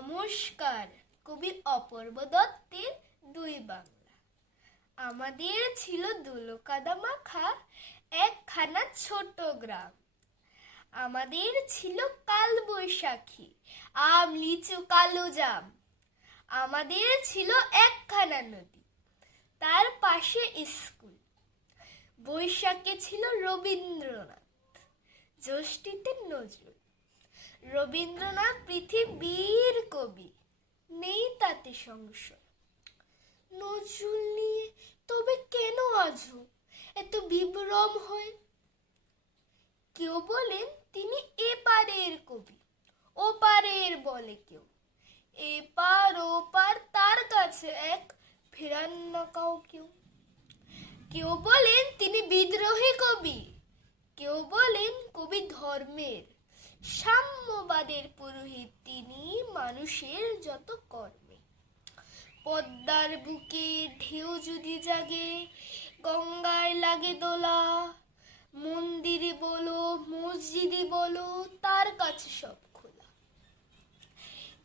নমস্কার। কবি অপূর্ব দত্তের দুই বাংলা। আমাদের ছিল ধুলো কাদা মাখা একখানা ছোট গ্রাম। আমাদের ছিল কাল বৈশাখী, আম লিচু কালো জাম। আমাদের ছিল একখানা নদী, তার পাশে স্কুল। বৈশাখে ছিল রবীন্দ্রনাথ, জ্যৈষ্ঠীতে নজরুল। রবীন্দ্রনাথ পৃথিবীর কবি, নেই তাতে সংশয়। নজরুল নিয়ে তবে কেন আজও এত বিভ্রম হয়? কেউ বলেন তিনি এপারের কবি, ওপারের বলে কেউ। এপার ওপার তার কাছে এক, ফেরান না কাউকেও। কেউ বলেন তিনি বিদ্রোহী কবি, কেউ বলেন কবি ধর্মের। সাম্যবাদের পুরোহিত তিনি, মানুষের যত কর্মে। পদ্মার বুকে ঢেউ যদি জাগে, গঙ্গায় লাগে দোলা। মন্দিরে বলো মসজিদে বলো, তার কাছে সব খোলা।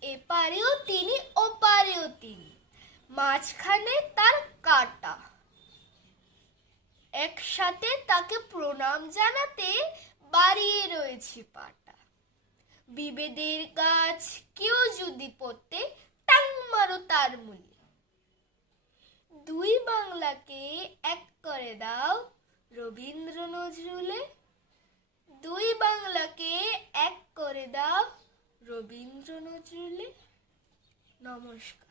এপারেও তিনি ওপারেও তিনি, মাঝখানে তার কাটা। একসাথে তাকে প্রণাম জানাতে বাড়িয়ে রয়েছে পাটা। বিভেদের গাছ কেউ যদি পোতে, টাং মারো তার মূলে। দুই বাংলাকে এক করে দাও রবীন্দ্র নজরুলে। দুই বাংলাকে এক করে দাও রবীন্দ্র নজরুলে। নমস্কার।